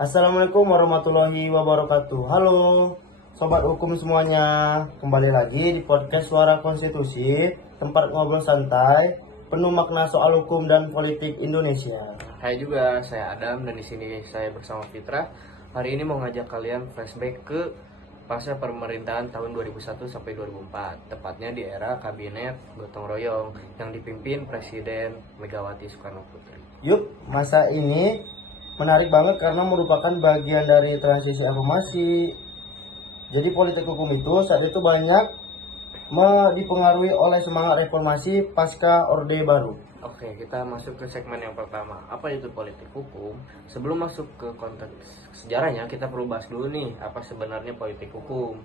Assalamualaikum warahmatullahi wabarakatuh. Halo Sobat Hukum semuanya, kembali lagi di podcast Suara Konstitusi, tempat ngobrol santai, penuh makna soal hukum dan politik Indonesia. Hai juga, saya Adam dan di sini saya bersama Fitra. Hari ini mau ngajak kalian flashback ke masa pemerintahan tahun 2001 sampai 2004, tepatnya di era kabinet gotong royong yang dipimpin Presiden Megawati Soekarno Putri. Yuk, masa ini menarik banget karena merupakan bagian dari transisi reformasi. Jadi politik hukum itu saat itu banyak dipengaruhi oleh semangat reformasi pasca Orde Baru. Oke, kita masuk ke segmen yang pertama. Apa itu politik hukum? Sebelum masuk ke konteks sejarahnya, kita perlu bahas dulu nih, apa sebenarnya politik hukum.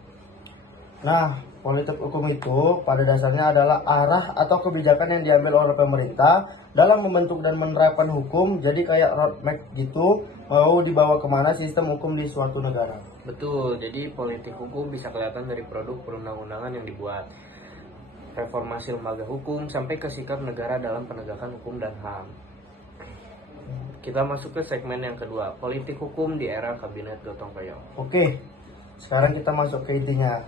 Nah, politik hukum itu pada dasarnya adalah arah atau kebijakan yang diambil oleh pemerintah dalam membentuk dan menerapkan hukum. Jadi kayak roadmap gitu, mau dibawa kemana sistem hukum di suatu negara. Betul, jadi politik hukum bisa kelihatan dari produk perundang-undangan yang dibuat, reformasi lembaga hukum, sampai ke sikap negara dalam penegakan hukum dan HAM. Kita masuk ke segmen yang kedua, politik hukum di era kabinet gotong royong. Oke, sekarang kita masuk ke intinya.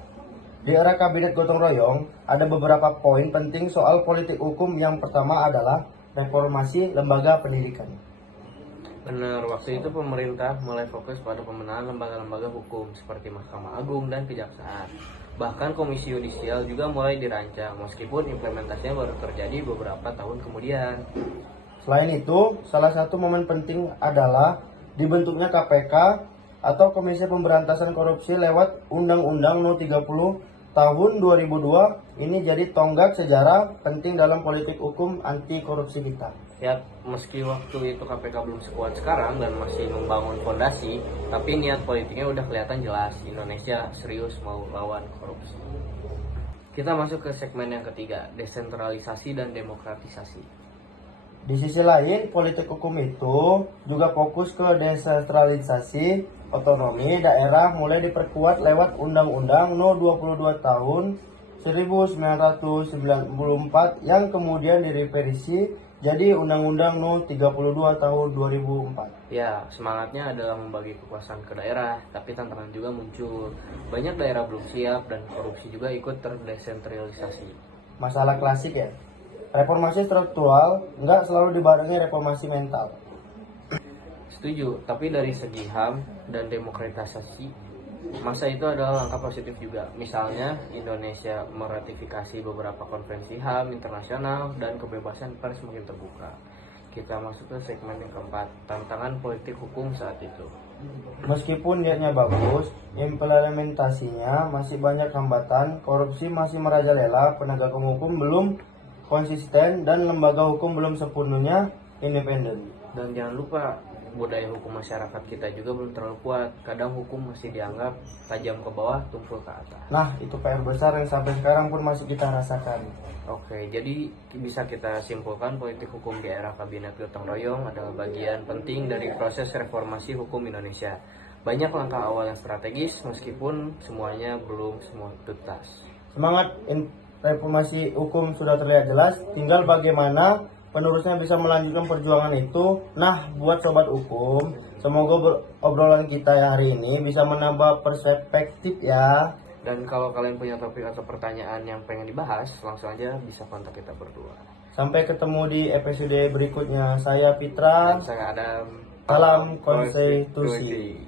Di era kabinet gotong royong, ada beberapa poin penting soal politik hukum. Yang pertama adalah reformasi lembaga pendidikan. Benar, waktu itu pemerintah mulai fokus pada pembenahan lembaga-lembaga hukum seperti Mahkamah Agung dan Kejaksaan. Bahkan Komisi Yudisial juga mulai dirancang, meskipun implementasinya baru terjadi beberapa tahun kemudian. Selain itu, salah satu momen penting adalah dibentuknya KPK atau Komisi Pemberantasan Korupsi lewat Undang-Undang No 30 tahun 2002. Ini jadi tonggak sejarah penting dalam politik hukum anti korupsi kita. Ya, meski waktu itu KPK belum sekuat sekarang dan masih membangun fondasi, tapi niat politiknya udah kelihatan jelas. Indonesia serius mau lawan korupsi. Kita masuk ke segmen yang ketiga, desentralisasi dan demokratisasi. Di sisi lain, politik hukum itu juga fokus ke desentralisasi. Otonomi daerah mulai diperkuat lewat Undang-Undang No 22 tahun 1994 yang kemudian direvisi jadi Undang-Undang No 32 tahun 2004. Ya, semangatnya adalah membagi kekuasaan ke daerah, tapi tantangan juga muncul. Banyak daerah belum siap dan korupsi juga ikut terdesentralisasi. Masalah klasik ya, reformasi struktural nggak selalu dibarengi reformasi mental. Setuju, tapi dari segi HAM dan demokratisasi, masa itu adalah langkah positif juga. Misalnya, Indonesia meratifikasi beberapa konvensi HAM internasional dan kebebasan pers makin terbuka. Kita masuk ke segmen yang keempat, tantangan politik hukum saat itu. Meskipun niatnya bagus, implementasinya masih banyak hambatan, korupsi masih merajalela, penegakan hukum belum konsisten, dan lembaga hukum belum sepenuhnya independen. Dan jangan lupa, budaya hukum masyarakat kita juga belum terlalu kuat. Kadang hukum masih dianggap tajam ke bawah, tumpul ke atas. Nah, itu PR besar yang sampai sekarang pun masih kita rasakan. Oke, jadi bisa kita simpulkan politik hukum di era kabinet gotong royong adalah bagian penting dari proses reformasi hukum Indonesia. Banyak langkah awal yang strategis meskipun semuanya belum semua tuntas. Semangat reformasi hukum sudah terlihat jelas, tinggal bagaimana penerusnya bisa melanjutkan perjuangan itu. Nah, buat sobat hukum, semoga obrolan kita yang hari ini bisa menambah perspektif ya. Dan kalau kalian punya topik atau pertanyaan yang pengen dibahas, langsung aja bisa kontak kita berdua. Sampai ketemu di episode berikutnya. Saya Fitra. Dan saya Adam. Salam konstitusi.